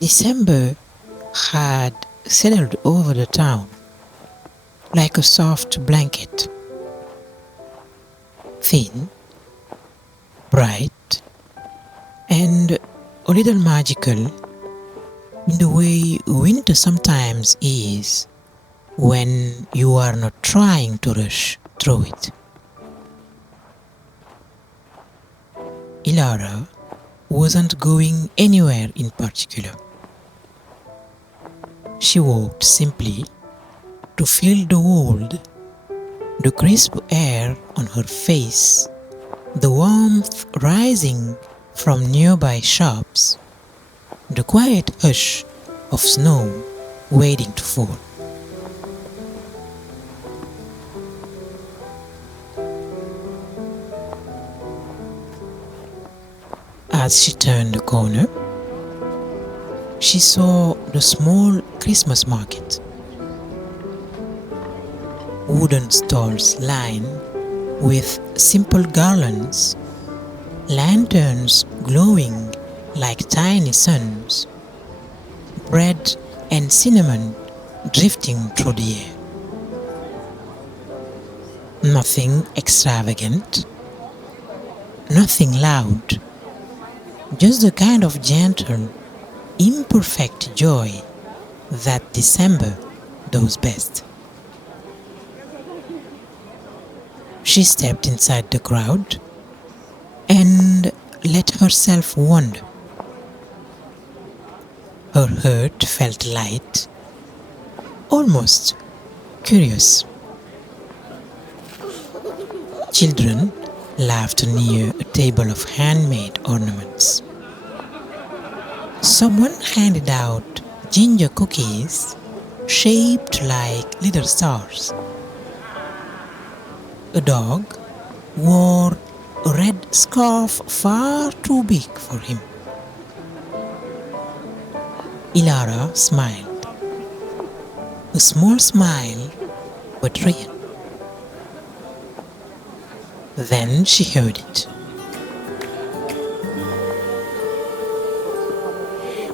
December had settled over the town like a soft blanket, thin, bright, and a little magical in the way winter sometimes is when you are not trying to rush through it. Elara wasn't going anywhere in particular. She walked simply to feel the world, the crisp air on her face, the warmth rising from nearby shops, the quiet hush of snow waiting to fall. As she turned the corner, she saw the small Christmas market. Wooden stalls lined with simple garlands, lanterns glowing like tiny suns, bread and cinnamon drifting through the air. Nothing extravagant, nothing loud, just the kind of gentle, imperfect joy that December does best. She stepped inside the crowd and let herself wander. Her heart felt light, almost curious. Children laughed near a table of handmade ornaments. Someone handed out ginger cookies shaped like little stars. A dog wore a red scarf far too big for him. Elara smiled, a small smile but real. Then she heard it.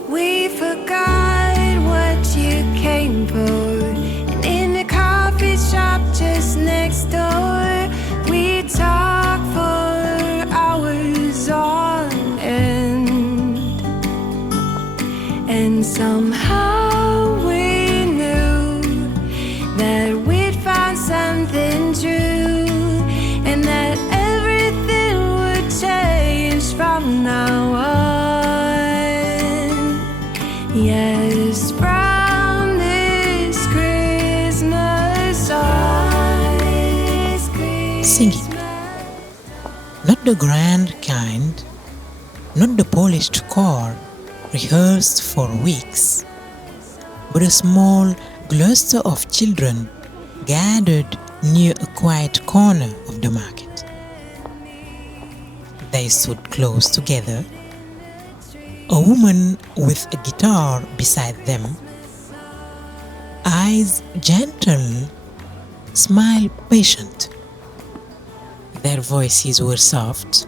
We forgot what you came for, and in the coffee shop just next door, we talked for hours on end, and somehow we knew that we'd found something true, and that everything would change from now on. Yes, from this Christmas on. Singing. Not the grand kind, not the polished chord rehearsed for weeks, but a small cluster of children gathered near a quiet corner of the market. They stood close together, a woman with a guitar beside them, eyes gentle, smile patient. Their Their voices were soft,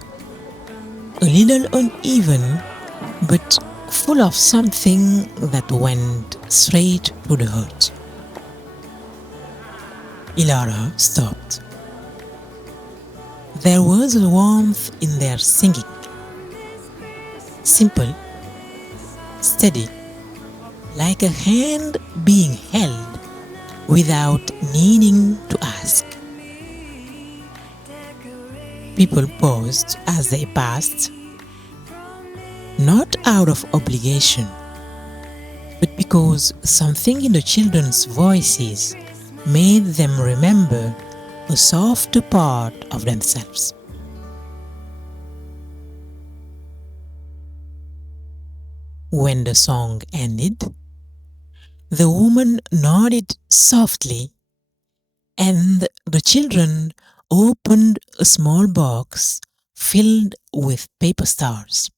a little uneven, but full of something that went straight to the heart. Elara stopped. There was a warmth in their singing. Simple, steady, like a hand being held without needing to ask. People paused as they passed, not out of obligation, but because something in the children's voices made them remember a softer part of themselves. When the song ended, the woman nodded softly, and the children opened a small box filled with paper stars.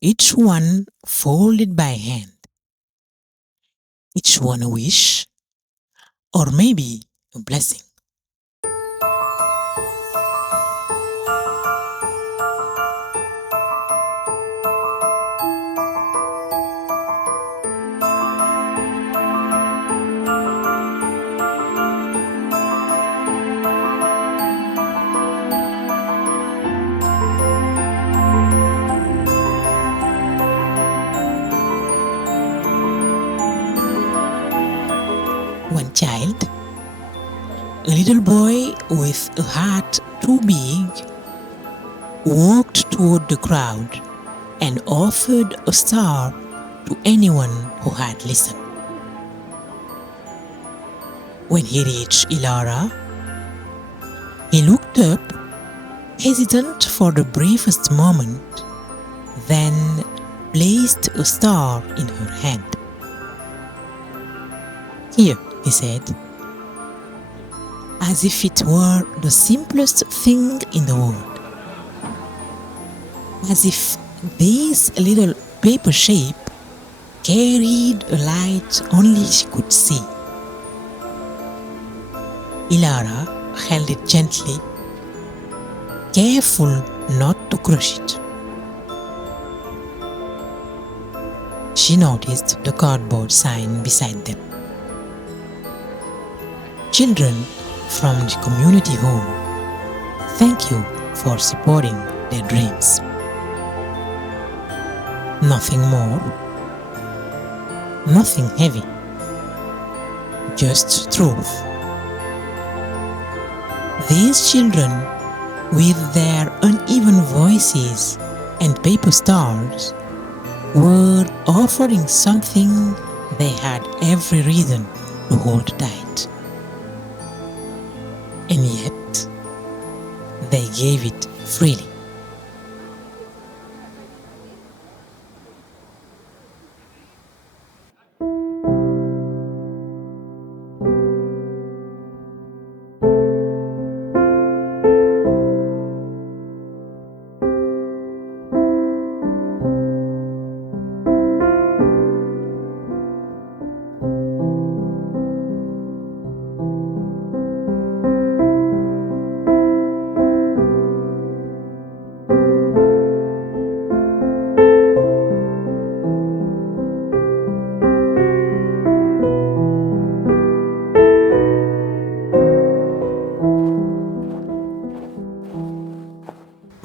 Each one folded by hand. Each one a wish, or maybe a blessing. One child, a little boy with a heart too big, walked toward the crowd and offered a star to anyone who had listened. When he reached Elara, he looked up, hesitant for the briefest moment, then placed a star in her hand. "Here," he said, as if it were the simplest thing in the world. As if this little paper shape carried a light only she could see. Elara held it gently, careful not to crush it. She noticed the cardboard sign beside them. "Children from the community home, thank you for supporting their dreams." Nothing more, nothing heavy, just truth. These children, with their uneven voices and paper stars, were offering something they had every reason to hold tight. And yet, they gave it freely.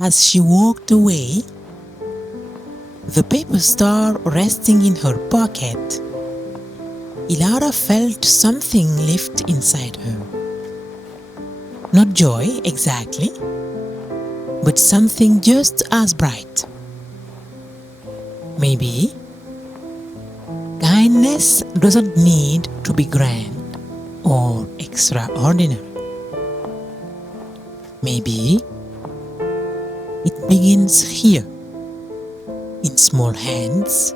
As she walked away, the paper star resting in her pocket, Elara felt something lift inside her. Not joy exactly, but something just as bright. Maybe kindness doesn't need to be grand or extraordinary. Maybe it begins here, in small hands,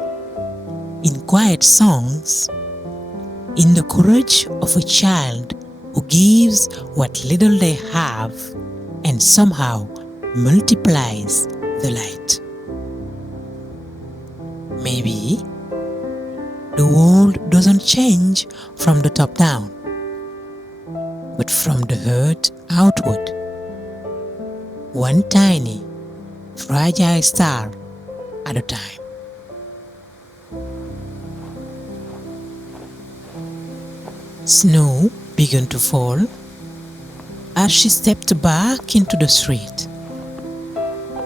in quiet songs, in the courage of a child who gives what little they have and somehow multiplies the light. Maybe the world doesn't change from the top down, but from the heart outward. One tiny, fragile star at a time. Snow began to fall as she stepped back into the street.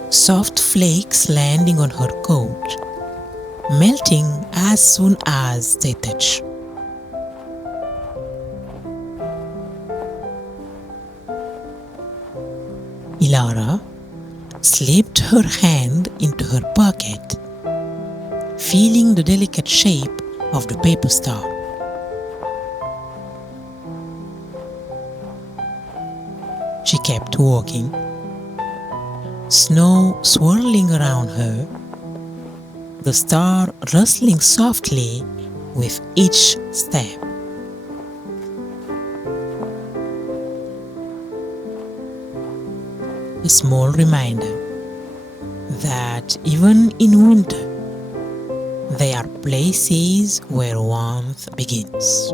Soft flakes landing on her coat, melting as soon as they touch. Elara slipped her hand into her pocket, feeling the delicate shape of the paper star. She kept walking, snow swirling around her, the star rustling softly with each step. A small reminder that even in winter, there are places where warmth begins.